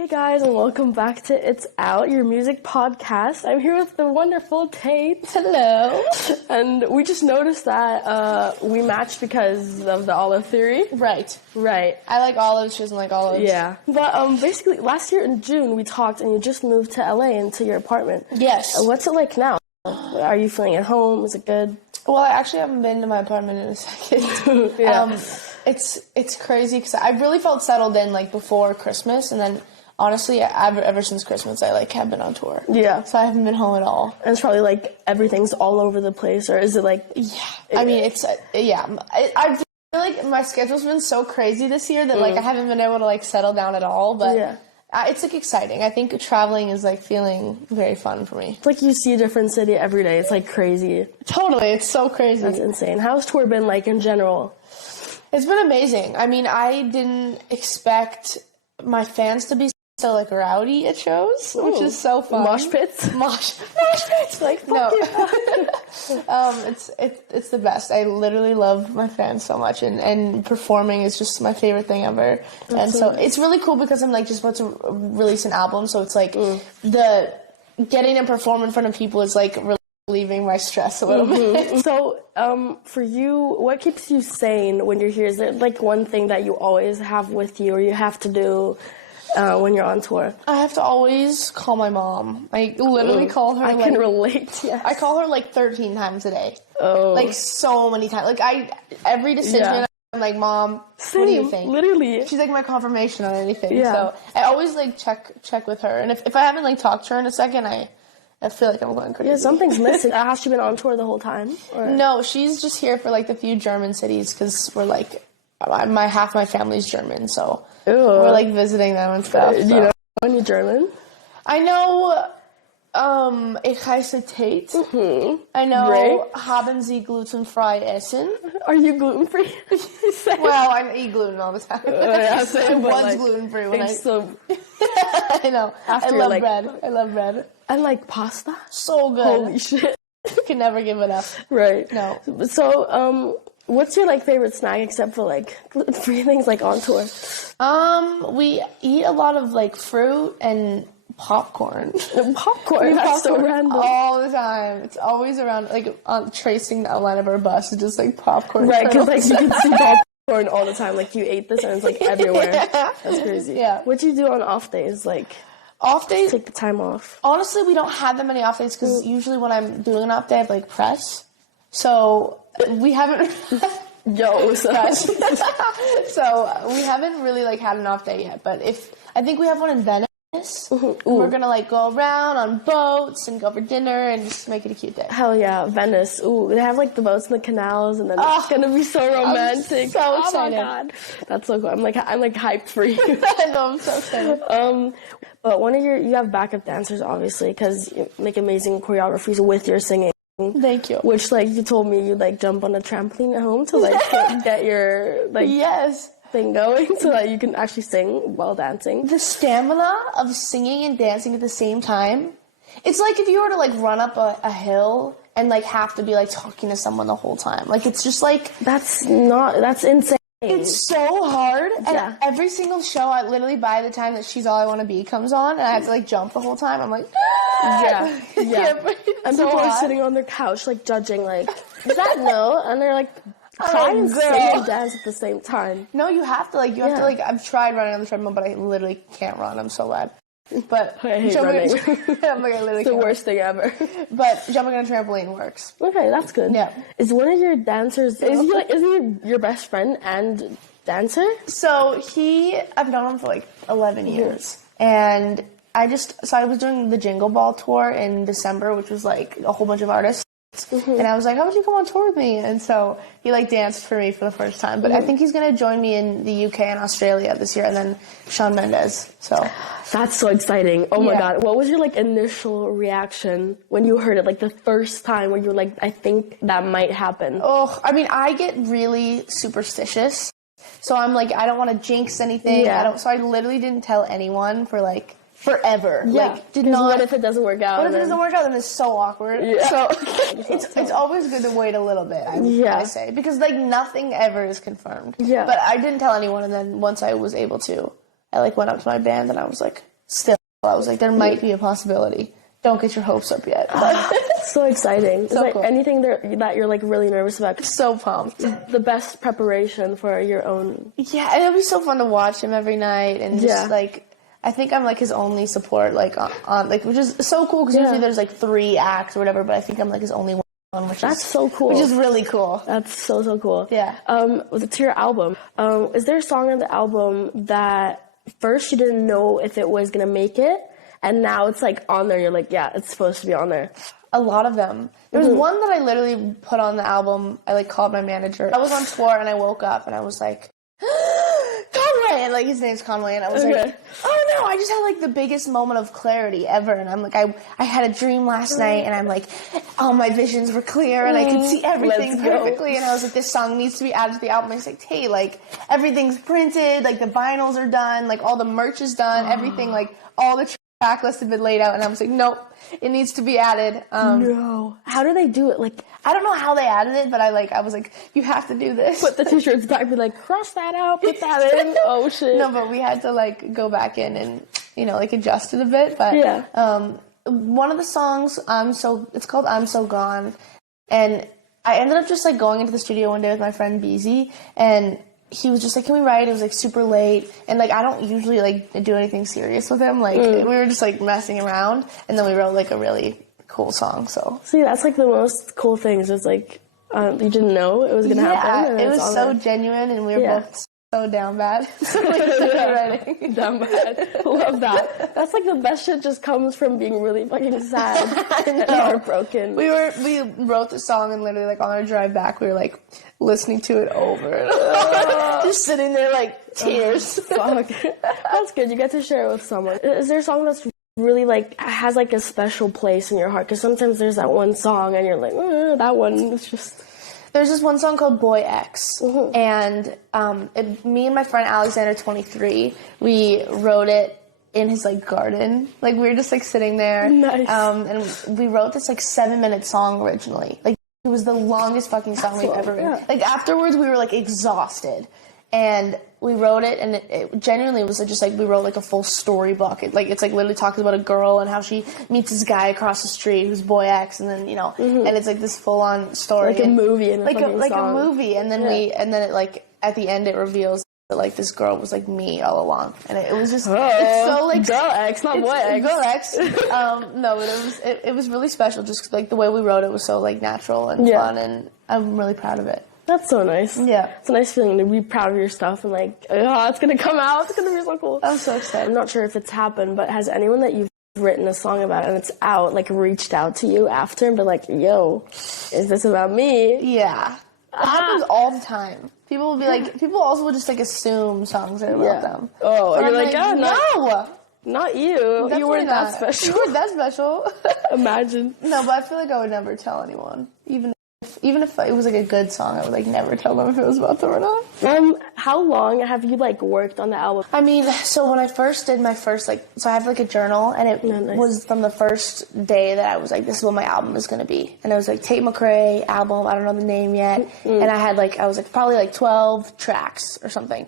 Hey guys, and welcome back to It's Out, your music podcast. I'm here with the wonderful Tate. Hello. And we just noticed that we matched because of the olive theory. Right. I like olives, she doesn't like olives. Yeah. But basically, last year in June, we talked and you just moved to LA into your apartment. Yes. What's it like now? Are you feeling at home? Is it good? Well, I actually haven't been to my apartment in a second. Yeah. It's crazy because I really felt settled in like before Christmas, and then honestly, ever since Christmas, I like have been on tour. Yeah. So I haven't been home at all. And it's probably like everything's all over the place, or is it like? Yeah. I mean, it's I feel like my schedule's been so crazy this year that like I haven't been able to like settle down at all. But yeah. It's like exciting. I think traveling is like feeling very fun for me. It's like you see a different city every day. It's like crazy. Totally, it's so crazy. That's insane. How's tour been like in general? It's been amazing. I mean, I didn't expect my fans to be so like rowdy at shows, which is so fun. Mosh pits? Mosh pits. Like, no. It's the best. I literally love my fans so much, and performing is just my favorite thing ever. And so it's really cool because I'm like just about to release an album, so it's like the getting to perform in front of people is like relieving my stress a little bit. So, for you, what keeps you sane when you're here? Is there like one thing that you always have with you or you have to do when you're on tour? I have to always call my mom. I literally call her. I can relate, yes. I call her like 13 times a day. Oh. Like so many times. Like every decision I'm like, Mom, Same, what do you think? Literally. She's like my confirmation on anything. Yeah. So I always like check with her. And if I haven't like talked to her in a second, I feel like I'm going crazy. Yeah, something's missing. Has she been on tour the whole time? Or? No, she's just here for like the few German cities because we're like, half my family's German, so we're like visiting them and stuff. Do you know any German? I know, ich heiße Tate. I know, Right. Haben Sie glutenfrei essen? Are you gluten-free? Well, I eat gluten all the time. Yeah, same, I was like, gluten-free when I know. After, I love like, bread. I love bread. And like pasta? So good. Holy shit. Can never give it up. Right. No. So, what's your like favorite snack except for like gluten-free things like on tour? We eat a lot of like fruit and popcorn. Popcorn? That's so random. All the time. It's always around, like, tracing the outline of our bus. It's just, like, popcorn. Right, because, like, you can see popcorn all the time. Like, you ate this and it's, like, everywhere. That's crazy. Yeah. What do you do on off days? Like, off days? Take the time off. Honestly, we don't have that many off days because usually when I'm doing an off day, I have, like, press. So, we haven't... Yo, so we haven't really, like, had an off day yet. But I think we have one in Venice. We're gonna like go around on boats and go for dinner and just make it a cute day. Hell yeah, Venice. Ooh, they have like the boats and the canals, and then it's gonna be so romantic. I'm so excited. Oh my god, that's so cool. I'm like hyped for you. I know, I'm so excited. But you have backup dancers obviously because you make amazing choreographies with your singing. Thank you. Which like you told me you like jump on a trampoline at home to like get your like thing going so that you can actually sing while dancing. The stamina of singing and dancing at the same time. It's like if you were to like run up a hill and like have to be like talking to someone the whole time. Like it's just like that's insane. It's so hard. And every single show, I literally by the time that She's All I Want to Be comes on and I have to like jump the whole time, I'm like yeah. And so people are hot. sitting on their couch like judging like is that no? And they're like trying to sing and dance at the same time. No, you have to like I've tried running on the treadmill, but I literally can't run. I'm so bad. But I hate running. I'm like, I literally it's the worst thing ever. But jumping on a trampoline works. Okay, that's good. Yeah. Is one of your dancers isn't he your best friend and dancer? So I've known him for like 11 years. And I was doing the Jingle Ball tour in December, which was like a whole bunch of artists. And I was like, how would you come on tour with me? And so he like danced for me for the first time. But I think he's going to join me in the UK and Australia this year, and then Shawn Mendes. So that's so exciting. Oh my God. What was your like initial reaction when you heard it? Like the first time when you were like, I think that might happen. Oh, I mean, I get really superstitious. So I'm like, I don't want to jinx anything. Yeah. So I literally didn't tell anyone for like forever. Yeah. Like, what if it doesn't work out? What if it doesn't work out? Then it's so awkward. Yeah. So it's always good to wait a little bit, I say. Because, like, nothing ever is confirmed. Yeah. But I didn't tell anyone, and then once I was able to, I, like, went up to my band, and I was like, still, I was like, there might be a possibility. Don't get your hopes up yet. So exciting. Is there cool. anything that you're like really nervous about? So pumped. The best preparation for your own. Yeah, it'll be so fun to watch him every night and just like, I think I'm like his only support, like on like, which is so cool because usually there's like 3 acts or whatever, but I think I'm like his only one, That's so cool. Which is really cool. That's so cool. Yeah. To your album, is there a song on the album that first you didn't know if it was gonna make it, and now it's like on there? You're like, yeah, it's supposed to be on there. A lot of them. There was one that I literally put on the album. I like called my manager. I was on tour and I woke up and I was like, Conway, and like his name's Conway, and I was like, oh no, I just had like the biggest moment of clarity ever, and I'm like, I had a dream last night, and I'm like, all my visions were clear, and I could see everything perfectly, and I was like, this song needs to be added to the album. And he's like, hey, like everything's printed, like the vinyls are done, like all the merch is done, everything, like all the track list had been laid out, and I was like, nope, it needs to be added. No. How do they do it? Like, I don't know how they added it, but I was like, you have to do this. Put the t-shirts back, be like, cross that out, put that in. Oh shit. No, but we had to like go back in and, you know, like adjust it a bit. But one of the songs, it's called I'm So Gone. And I ended up just like going into the studio one day with my friend Beezy, and he was just like, can we write? It was like super late, and like I don't usually like do anything serious with him. Like we were just like messing around, and then we wrote like a really cool song. So see, that's like the most cool things. It's like you didn't know it was gonna happen. Yeah, it was so genuine, and we were both so down bad. Writing. Down bad. Love that. That's like the best shit. Just comes from being really fucking sad and heartbroken. We wrote the song, and literally like on our drive back, we were like listening to it over and over, just sitting there like tears. Fuck. That's good. You get to share it with someone. Is there a song that's really like has like a special place in your heart? Because sometimes there's that one song, and you're like, that one is just. There's this one song called Boy X, and me and my friend Alexander, 23, we wrote it in his like garden. Like we were just like sitting there. Nice. And we wrote this like 7-minute song originally. Like it was the longest fucking song we've ever written. Yeah. Like afterwards we were like exhausted, and we wrote it, and it genuinely was just like we wrote like a full storybook. It's like literally talking about a girl and how she meets this guy across the street who's Boy X, and then and it's like this full on story, like a movie, and like a movie, and then it like at the end it reveals that like this girl was like me all along, and it was just it's so like Girl X, not Boy X. Girl X. No, but it was really special. Just like the way we wrote it was so like natural and fun, and I'm really proud of it. That's so nice. Yeah. It's a nice feeling to be proud of your stuff and like, it's going to come out. It's going to be so cool. I'm so excited. I'm not sure if it's happened, but has anyone that you've written a song about and it's out, like reached out to you after and been like, yo, is this about me? Yeah. It happens all the time. People will be like, people also will just like assume songs are about them. Oh, and you're like, no. Not you. Definitely you weren't not. that special. You weren't that special. Imagine. No, but I feel like I would never tell anyone. Even if it was like a good song, I would like never tell them if it was about them or not. How long have you like worked on the album? I mean, so when I first did my first so I have like a journal, and it was from the first day that I was like, this is what my album is gonna be, and it was like Tate McRae album. I don't know the name yet, and I was like probably like 12 tracks or something,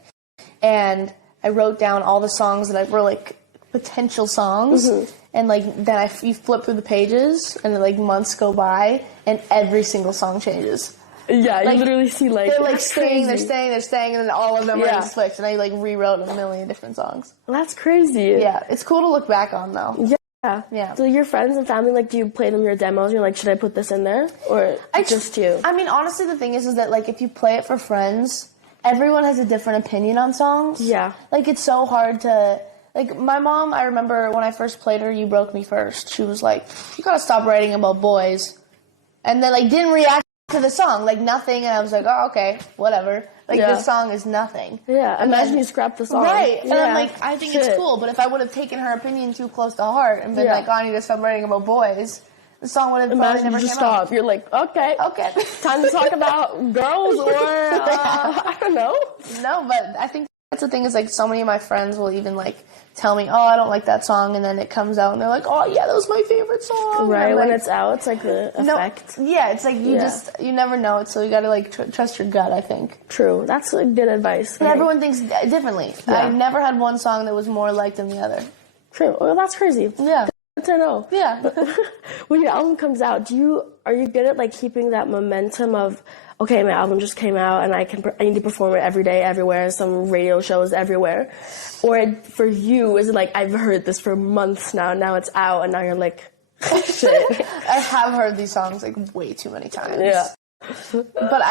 and I wrote down all the songs that were like potential songs. And, like, then you flip through the pages, and, like, months go by, and every single song changes. Yeah, like, you literally see, like, they're, like, staying, and then all of them are switched, and I, like, rewrote a million different songs. Well, that's crazy. Yeah, it's cool to look back on, though. Yeah. So your friends and family, like, do you play them your demos, and you're like, should I put this in there? Or just you? I mean, honestly, the thing is that, like, if you play it for friends, everyone has a different opinion on songs. Yeah. Like, it's so hard to... Like, my mom, I remember when I first played her You Broke Me First, she was like, you gotta stop writing about boys. And then, like, didn't react to the song, like, nothing, and I was like, oh, okay, whatever. Like, this song is nothing. Yeah, and imagine you scrapped the song. Right, and I'm like, I think it's cool, but if I would have taken her opinion too close to heart and been like, oh, I need to stop writing about boys, the song would have probably never came out. You're like, okay, time to talk about girls or, I don't know. No, but I think that's the thing is, like, so many of my friends will even, like, tell me, oh, I don't like that song, and then it comes out, and they're like, oh, yeah, that was my favorite song. Right, when it's out, it's, like, the effect. Yeah, it's, like, you never know it, so you gotta, like, trust your gut, I think. True. That's, like, good advice. And everyone thinks differently. Yeah. I've never had one song that was more liked than the other. True. Well, that's crazy. Yeah. Good to know. Yeah. When your album comes out, are you good at like keeping that momentum of, okay, my album just came out and I need to perform it every day, everywhere, some radio shows everywhere? Or for you, is it like, I've heard this for months now it's out, and now you're like, shit. I have heard these songs like way too many times. Yeah. But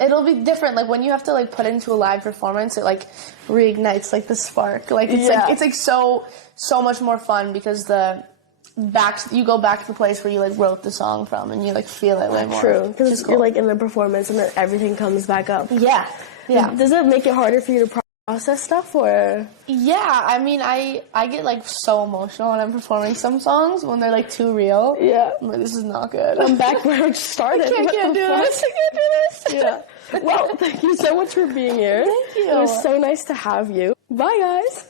it'll be different. Like when you have to like put it into a live performance, it like reignites like the spark. Like it's like so much more fun because you go back to the place where you like wrote the song from, and you like feel it way more. True, because you're like in the performance and then everything comes back up. Yeah. Does it make it harder for you to process stuff, or? Yeah, I mean, I get like so emotional when I'm performing some songs when they're like too real. Yeah. I'm like, this is not good. I'm back where it started. I can't do this. Yeah. Well, thank you so much for being here. Thank you. It was so nice to have you. Bye, guys.